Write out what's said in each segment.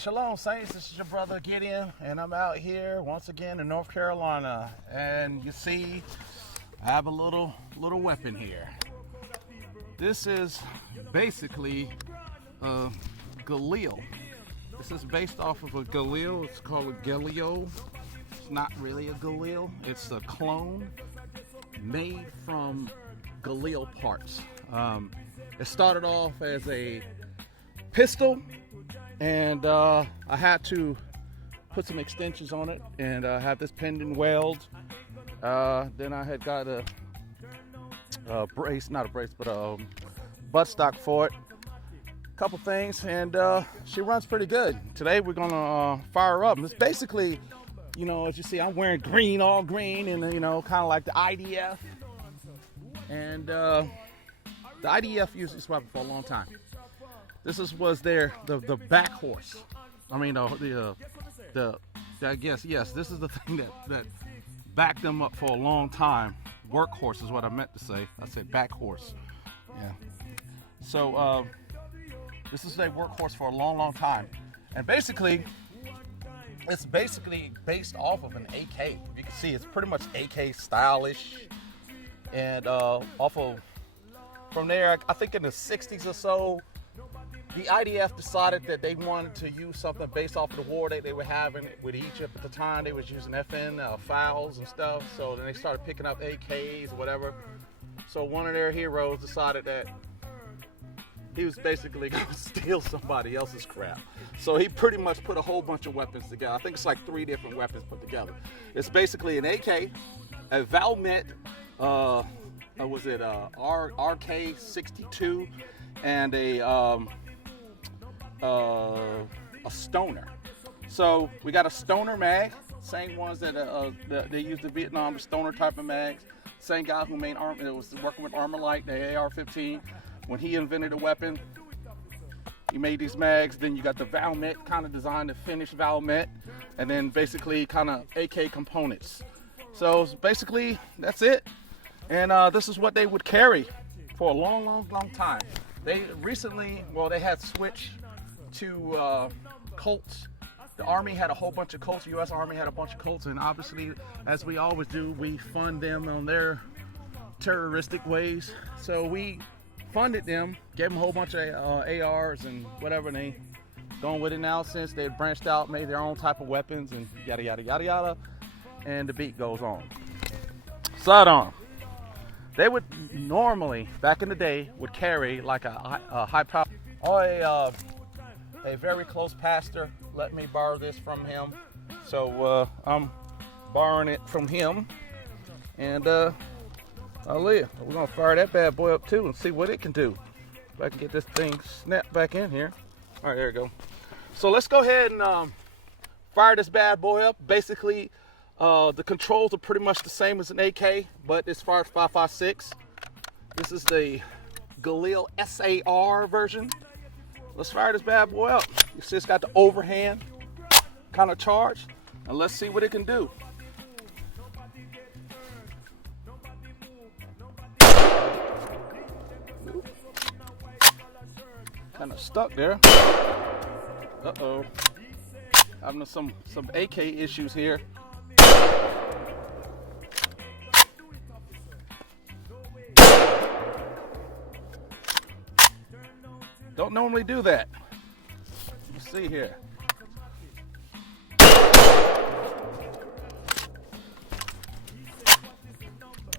Shalom Saints, this is your brother Gideon, and I'm out here once again in North Carolina, and you see I have a little weapon here. This is basically a Galil. This is based off of a Galil. It's called a Galil. It's not really a Galil. It's a clone made from Galil parts. It started off as a pistol, and I had to put some extensions on it and have this pendant weld. Then I had got a brace, not a brace, but a buttstock for it. Couple things, and she runs pretty good. Today we're gonna fire her up. It's basically, you know, as you see, I'm wearing green, all green, and you know, kind of like the IDF. And the IDF used this weapon for a long time. This was the back horse. I mean, I guess, yes, this is the thing that backed them up for a long time. Workhorse is what I meant to say. I said back horse. Yeah. So this is a workhorse for a long time, and basically, it's basically based off of an AK. You can see it's pretty much AK stylish, and from there, I think in the 60s or so, the IDF decided that they wanted to use something based off of the war that they were having with Egypt at the time. They was using FN files and stuff, so then they started picking up AKs or whatever. So one of their heroes decided that he was basically going to steal somebody else's crap. So he pretty much put a whole bunch of weapons together. I think it's like 3 different weapons put together. It's basically an AK, a Valmet, RK-62, and a stoner. So we got a stoner mag, same ones that they used in Vietnam, the stoner type of mags. Same guy who made was working with Armalite, the AR-15. When he invented a weapon, he made these mags. Then you got the Valmet, kind of designed the finished Valmet, and then basically kind of AK components. So basically that's it. And this is what they would carry for a long time. They recently, they had switched to Colts. The Army had a whole bunch of Colts. The U.S. Army had a bunch of Colts, and obviously, as we always do, we fund them on their terroristic ways. So we funded them, gave them a whole bunch of ARs and whatever, and they going with it now since they branched out, made their own type of weapons, and yada yada yada yada, and the beat goes on. Sidearm. They would normally, back in the day, would carry like a high power, or a very close pastor let me borrow this from him. So I'm borrowing it from him, and hallelujah. We're gonna fire that bad boy up too and see what it can do. If I can get this thing snapped back in here. All right, there we go. So let's go ahead and fire this bad boy up. Basically, the controls are pretty much the same as an AK, but as far as 5.56, this is the Galil SAR version. Let's fire this bad boy up. You see it's got the overhand kind of charge, and let's see what it can do. Kind of stuck there. Uh-oh. Having some AK issues here. Don't normally do that. Let's see here.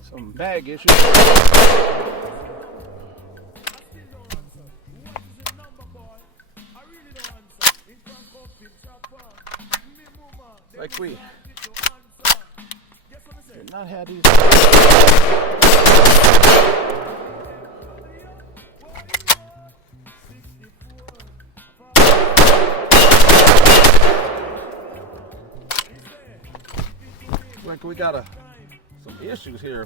Some bag issues. Like we did not have these. Like we got some issues here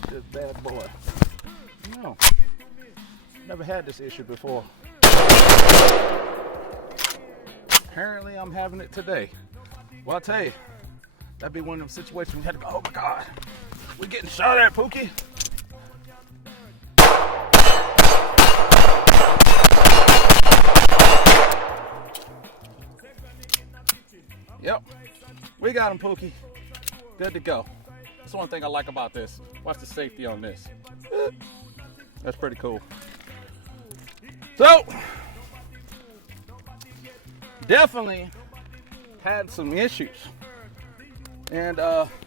with this bad boy. No, never had this issue before. Apparently I'm having it today. Well, I'll tell you, that'd be one of them situations we had to go, oh my God, we're getting shot at, Pookie. Yep, we got him, Pookie. Good to go. That's one thing I like about this. Watch the safety on this. That's pretty cool. So, definitely had some issues. And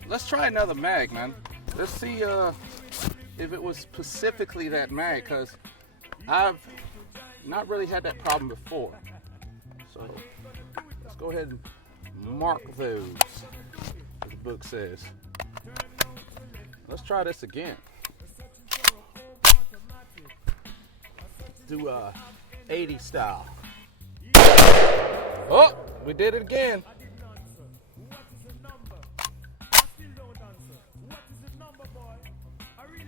let's try another mag, man. Let's see if it was specifically that mag, because I've not really had that problem before. So let's go ahead and mark those, as the book says. Let's try this again. Do 80 style. Oh, we did it again.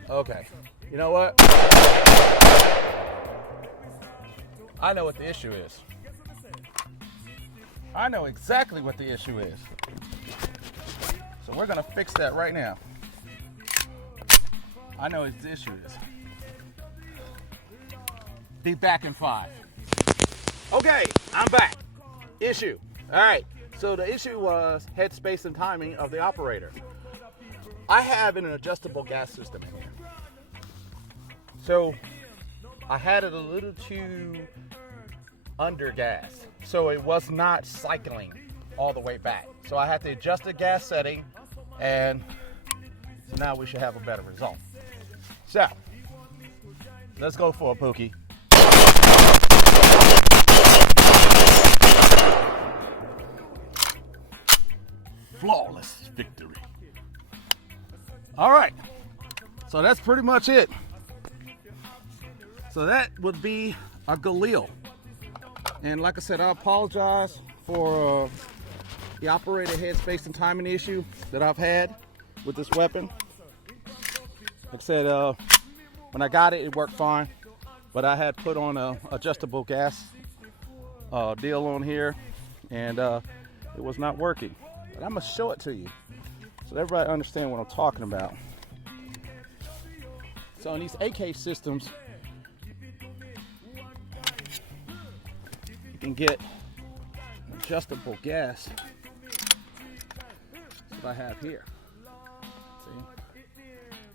Okay, you know what? I know what the issue is. I know exactly what the issue is. So we're gonna fix that right now. I know what the issue is. Be back in 5. Okay, I'm back. Issue. All right, so the issue was headspace and timing of the operator. I have an adjustable gas system in here. So I had it a little too under gas. So it was not cycling all the way back. So I had to adjust the gas setting, and now we should have a better result. So let's go for it, Pookie. Flawless victory. All right, so that's pretty much it. So that would be a Galil. And like I said, I apologize for the operator headspace and timing issue that I've had with this weapon. Like I said, when I got it, it worked fine, but I had put on a adjustable gas deal on here, and it was not working. But I'm gonna show it to you so that everybody understand what I'm talking about. So in these AK systems, you can get adjustable gas. That's what I have here. See?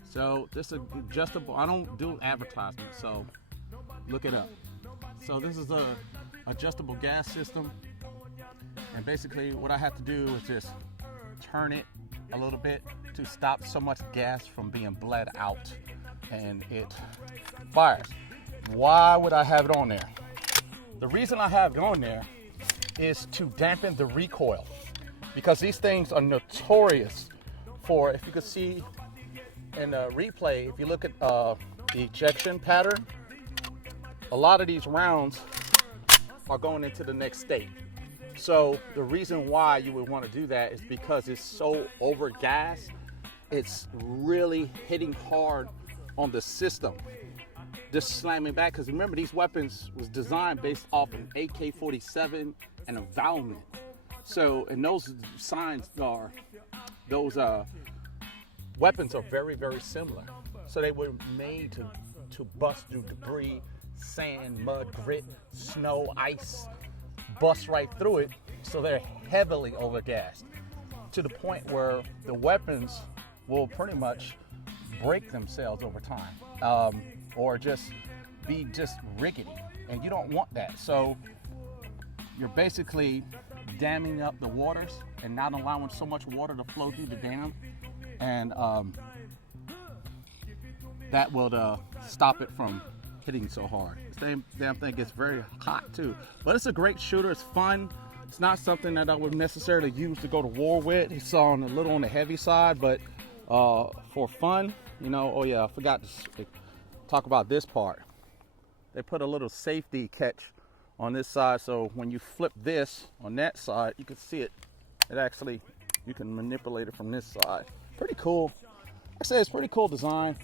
So this is adjustable. I don't do advertisement, so look it up. So this is a adjustable gas system, and basically what I have to do is just turn it a little bit to stop so much gas from being bled out, and it fires. Why would I have it on there? The reason I have it on there is to dampen the recoil, because these things are notorious for, if you could see in the replay, if you look at the ejection pattern, a lot of these rounds are going into the next state. So the reason why you would want to do that is because it's so over gassed, it's really hitting hard on the system. Just slamming back, because remember, these weapons was designed based off an AK-47 and a Valmet. So, and those signs are, those weapons are very, very similar. So they were made to bust through debris, sand, mud, grit, snow, ice, bust right through it. So they're heavily overgassed to the point where the weapons will pretty much break themselves over time. Or just be just rickety, and you don't want that. So you're basically damming up the waters and not allowing so much water to flow through the dam, and that will stop it from hitting so hard. The damn thing gets very hot too, but it's a great shooter. It's fun. It's not something that I would necessarily use to go to war with. It's on a little on the heavy side, but for fun, you know. Oh yeah, I forgot to talk about this part. They put a little safety catch on this side, so when you flip this on that side, you can see it. It actually, you can manipulate it from this side. Pretty cool. Like I said, it's pretty cool design.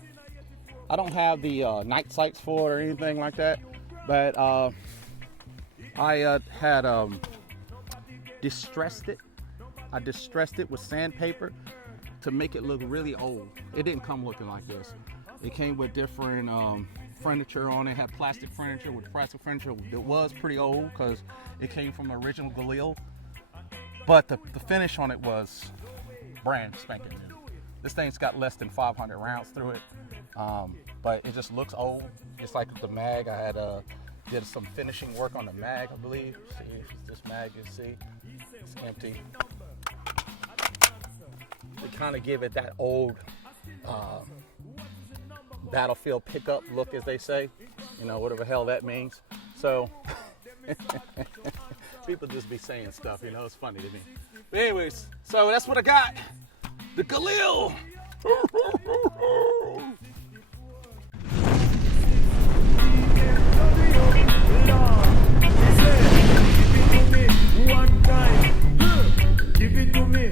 I don't have the night sights for it or anything like that, but I had distressed it. I distressed it with sandpaper to make it look really old. It didn't come looking like this. It came with different furniture on it. Had plastic furniture. With plastic furniture, it was pretty old because it came from the original Galil. but the finish on it was brand spanking new. This thing's got less than 500 rounds through it, but it just looks old. Just like the mag, I had did some finishing work on the mag, I believe. See, this mag, you see, it's empty. To kind of give it that old battlefield pickup look, as they say, you know, whatever the hell that means. So people just be saying stuff, you know, it's funny to me. But anyways, so that's what I got. The Galil. One time, give it to me.